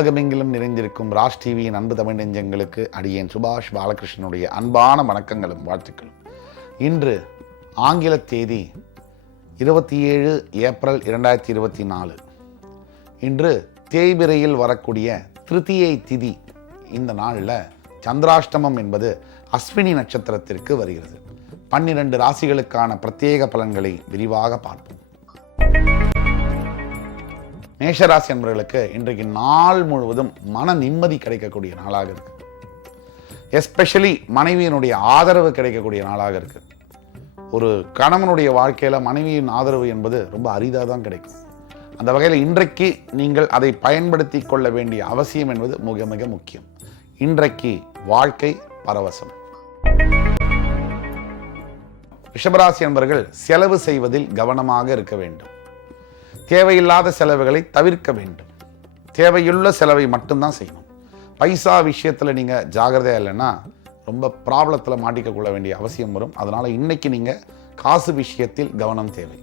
உலகமெங்கிலும் நிறைந்திருக்கும் ராஜ் டிவியின் அன்பு தமிழ் நெஞ்சங்களுக்கு அடியேன் சுபாஷ் பாலகிருஷ்ணனுடைய அன்பான வணக்கங்களும் வாழ்த்துக்களும். இன்று ஆங்கில தேதி 27 ஏப்ரல் 2024. இன்று தேய்பிரையில் வரக்கூடிய திருத்தியை திதி. இந்த நாளில் சந்திராஷ்டமம் என்பது அஸ்வினி நட்சத்திரத்திற்கு வருகிறது. 12 ராசிகளுக்கான பிரத்யேக பலன்களை விரிவாக பார்ப்போம். மேஷராசி என்பவர்களுக்கு இன்றைக்கு நாள் முழுவதும் மன நிம்மதி கிடைக்கக்கூடிய நாளாக இருக்கு. எஸ்பெஷலி மனைவியினுடைய ஆதரவு கிடைக்கக்கூடிய நாளாக இருக்கு. ஒரு கணவனுடைய வாழ்க்கையில மனைவியின் ஆதரவு என்பது ரொம்ப அரிதாக தான் கிடைக்கும். அந்த வகையில் இன்றைக்கு நீங்கள் அதை பயன்படுத்தி கொள்ள வேண்டிய அவசியம் என்பது மிக மிக முக்கியம். இன்றைக்கு வாழ்க்கை பரவசம். ரிஷபராசி என்பவர்கள் செலவு செய்வதில் கவனமாக இருக்க வேண்டும். தேவையில்லாத செலவுகளை தவிர்க்க வேண்டும். தேவையுள்ள செலவை மட்டும்தான் செய்யணும். பைசா விஷயத்தில் நீங்கள் ஜாகிரதையாக இல்லைன்னா ரொம்ப ப்ராப்ளத்தில் மாட்டிக்க கொள்ள வேண்டிய அவசியம் வரும். அதனால் இன்னைக்கு நீங்கள் காசு விஷயத்தில் கவனம் தேவை.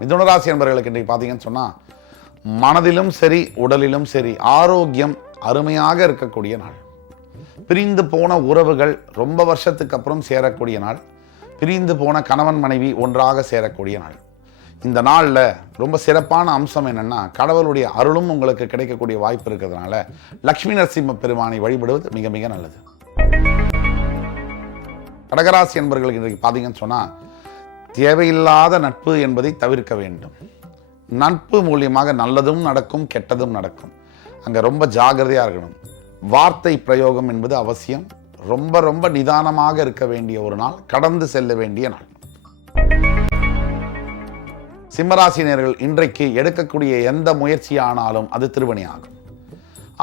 மிதுனராசி என்பவர்களுக்கு இன்றைக்கு பார்த்தீங்கன்னு சொன்னால் மனதிலும் சரி உடலிலும் சரி ஆரோக்கியம் அருமையாக இருக்கக்கூடிய நாள். பிரிந்து போன உறவுகள் ரொம்ப வருஷத்துக்கு அப்புறம் சேரக்கூடிய நாள். பிரிந்து போன கணவன் மனைவி ஒன்றாக சேரக்கூடிய நாள். இந்த நாளில் ரொம்ப சிறப்பான அம்சம் என்னென்னா கடவுளுடைய அருளும் உங்களுக்கு கிடைக்கக்கூடிய வாய்ப்பு இருக்கிறதுனால லக்ஷ்மி நரசிம்ம பெருமானை வழிபடுவது மிக மிக நல்லது. கடகராசி என்பவர்களுக்கு இன்றைக்கு பார்த்தீங்கன்னு சொன்னால் தேவையில்லாத நட்பு என்பதை தவிர்க்க வேண்டும். நட்பு மூலியமாக நல்லதும் நடக்கும், கெட்டதும் நடக்கும். அங்கே ரொம்ப ஜாகிரதையாக இருக்கணும். வார்த்தை பிரயோகம் என்பது அவசியம். ரொம்ப ரொம்ப நிதானமாக இருக்க வேண்டிய ஒரு நாள், கடந்து செல்ல வேண்டிய நாள். சிம்மராசினியர்கள் இன்றைக்கு எடுக்கக்கூடிய எந்த முயற்சியானாலும் அது திருவணியாகும்.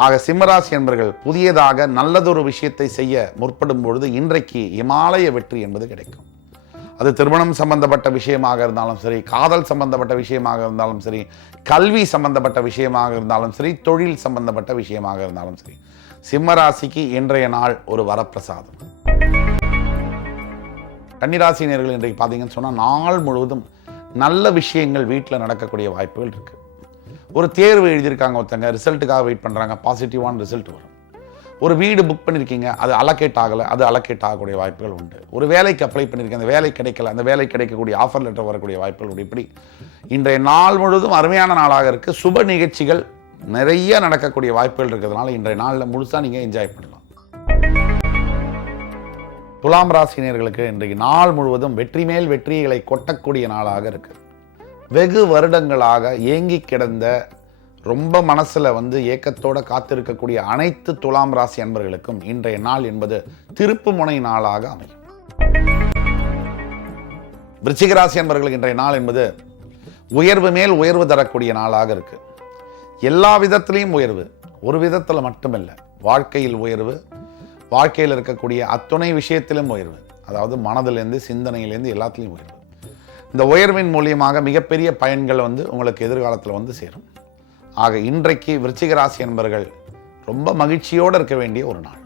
ஆக சிம்மராசி என்பவர்கள் புதியதாக நல்லதொரு விஷயத்தை செய்ய முற்படும் பொழுது இன்றைக்கு இமாலய வெற்றி என்பது கிடைக்கும். அது திருமணம் சம்பந்தப்பட்ட விஷயமாக இருந்தாலும் சரி, காதல் சம்பந்தப்பட்ட விஷயமாக இருந்தாலும் சரி, கல்வி சம்பந்தப்பட்ட விஷயமாக இருந்தாலும் சரி, தொழில் சம்பந்தப்பட்ட விஷயமாக இருந்தாலும் சரி, சிம்மராசிக்கு இன்றைய நாள் ஒரு வரப்பிரசாதம். கன்னிராசினியர்கள் இன்றைக்கு பார்த்தீங்கன்னு சொன்னால் நாள் முழுவதும் நல்ல விஷயங்கள் வீட்டில் நடக்கக்கூடிய வாய்ப்புகள் இருக்கு. ஒரு தேர்வு எழுதியிருக்காங்க, ஒருத்தங்க ரிசல்ட்டுக்காக வெயிட் பண்ணுறாங்க, பாசிட்டிவான ரிசல்ட் வரும். ஒரு வீடு புக் பண்ணியிருக்கீங்க, அது அலோகேட் ஆகலை, அது அலோகேட் ஆகக்கூடிய வாய்ப்புகள் உண்டு. ஒரு வேலைக்கு அப்ளை பண்ணியிருக்கீங்க, அந்த வேலை கிடைக்கல, அந்த வேலை கிடைக்கக்கூடிய ஆஃபர் லெட்டர் வரக்கூடிய வாய்ப்புகள் உண்டு. இப்படி இன்றைய நாள் முழுவதும் அருமையான நாளாக இருக்குது. சுப நிகழ்ச்சிகள் நிறைய நடக்கக்கூடிய வாய்ப்புகள் இருக்கிறதுனால இன்றைய நாளில் முழுசாக நீங்கள் என்ஜாய் பண்ணலாம். துலாம் ராசினியர்களுக்கு இன்றைக்கு நாள் முழுவதும் வெற்றி மேல் வெற்றிகளை கொட்டக்கூடிய நாளாக இருக்கு. வெகு வருடங்களாக ஏங்கி கிடந்த ரொம்ப மனசுல ஏக்கத்தோட காத்திருக்கக்கூடிய அனைத்து துலாம் ராசி அன்பர்களுக்கும் இன்றைய நாள் என்பது திருப்பு முனை நாளாக அமையும். விருச்சிக ராசி அன்பர்களுக்கு இன்றைய நாள் என்பது உயர்வு மேல் உயர்வு தரக்கூடிய நாளாக இருக்கு. எல்லா விதத்திலையும் உயர்வு, ஒரு விதத்தில் மட்டுமில்லை, வாழ்க்கையில் உயர்வு, வாழ்க்கையில் இருக்கக்கூடிய அத்துணை விஷயத்திலும் உயர்வு. அதாவது மனதிலேருந்து சிந்தனையிலேருந்து எல்லாத்துலேயும் உயர்வு. இந்த உயர்வின் மூலியமாக மிகப்பெரிய பயன்கள் உங்களுக்கு எதிர்காலத்தில் சேரும். ஆக இன்றைக்கு விருச்சிக ராசி என்பவர்கள் ரொம்ப மகிழ்ச்சியோடு இருக்க வேண்டிய ஒரு நாள்.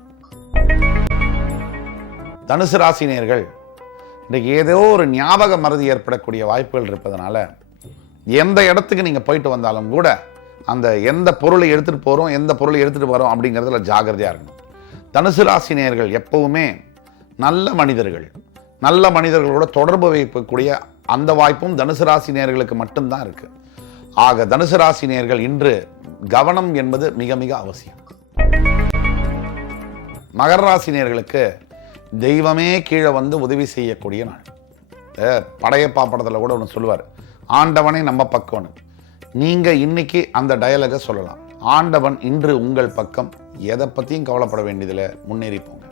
தனுசு ராசினியர்கள் இன்றைக்கு ஏதோ ஒரு ஞாபக மறதி ஏற்படக்கூடிய வாய்ப்புகள் இருப்பதனால எந்த இடத்துக்கு நீங்கள் போயிட்டு வந்தாலும் கூட அந்த எந்த பொருளை எடுத்துகிட்டு போகிறோம், எந்த பொருளை எடுத்துகிட்டு வரோம் அப்படிங்கிறதுல ஜாகிரதையாக இருக்கணும். தனுசு ராசினியர்கள் எப்பவுமே நல்ல மனிதர்களோட தொடர்பு வைக்கக்கூடிய அந்த வாய்ப்பும் தனுசு ராசினியர்களுக்கு மட்டும்தான் இருக்கு. ஆக தனுசு ராசினியர்கள் இன்று கவனம் என்பது மிக மிக அவசியம். மகர ராசினியர்களுக்கு தெய்வமே கீழே உதவி செய்யக்கூடிய நாள். படையப்பா படத்தில் கூட ஒன்று சொல்லுவார், ஆண்டவனை நம்ம பக்கம்னு. நீங்க இன்னைக்கு அந்த டயலாக சொல்லலாம், ஆண்டவன் இன்று உங்கள் பக்கம், எதை பற்றியும் கவலைப்பட வேண்டியதில் முன்னேறி போங்க.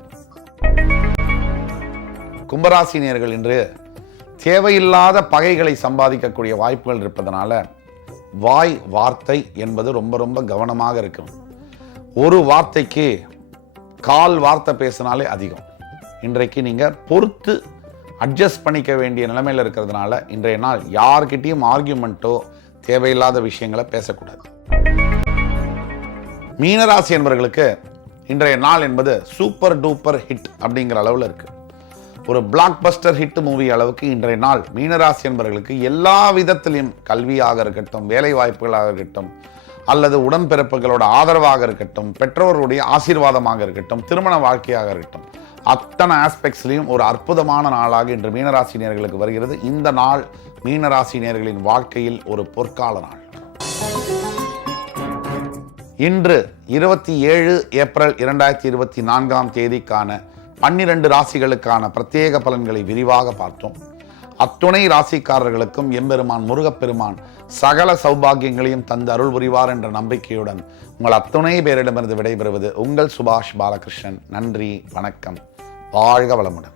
கும்பராசினியர்கள் இன்று தேவையில்லாத பகைகளை சம்பாதிக்கக்கூடிய வாய்ப்புகள் இருப்பதனால வாய் வார்த்தை என்பது ரொம்ப ரொம்ப கவனமாக இருக்கும். ஒரு வார்த்தைக்கு கால் வார்த்தை பேசினாலே அதிகம். இன்றைக்கு நீங்கள் பொறுத்து அட்ஜஸ்ட் பண்ணிக்க வேண்டிய நிலைமையில் இருக்கிறதுனால இன்றைய நாள் யார்கிட்டையும் ஆர்கியூமெண்ட்டோ தேவையில்லாத விஷயங்களை பேசக்கூடாது. மீனராசி என்பவர்களுக்கு இன்றைய நாள் என்பது சூப்பர் டூப்பர் ஹிட் அப்படிங்கிற அளவில் இருக்கு. ஒரு பிளாக் பஸ்டர் ஹிட் மூவி அளவுக்கு இன்றைய நாள் மீனராசி என்பவர்களுக்கு எல்லா விதத்திலையும், கல்வியாக இருக்கட்டும், வேலை வாய்ப்புகளாக இருக்கட்டும், அல்லது உடன்பிறப்புகளோட ஆதரவாக இருக்கட்டும், பெற்றோர்களுடைய ஆசீர்வாதமாக இருக்கட்டும், திருமண வாழ்க்கையாக இருக்கட்டும், அத்தனை ஆஸ்பெக்ட்ஸ்லையும் ஒரு அற்புதமான நாளாக இன்று மீனராசி நேயர்களுக்கு வருகிறது. இந்த நாள் மீனராசி நேயர்களின் வாழ்க்கையில் ஒரு பொற்கால நாள். இன்று 27 ஏப்ரல் 2024 தேதிக்கான 12 ராசிகளுக்கான பிரத்யேக பலன்களை விரிவாக பார்த்தோம். அத்துணை ராசிக்காரர்களுக்கும் எம்பெருமான் முருகப்பெருமான் சகல சௌபாகியங்களையும் தந்து அருள் புரிவார் என்ற நம்பிக்கையுடன் உங்கள் அத்துணை பேரிடமிருந்து விடைபெறுவது உங்கள் சுபாஷ் பாலகிருஷ்ணன். நன்றி, வணக்கம், வாழ்க வளமுடன்.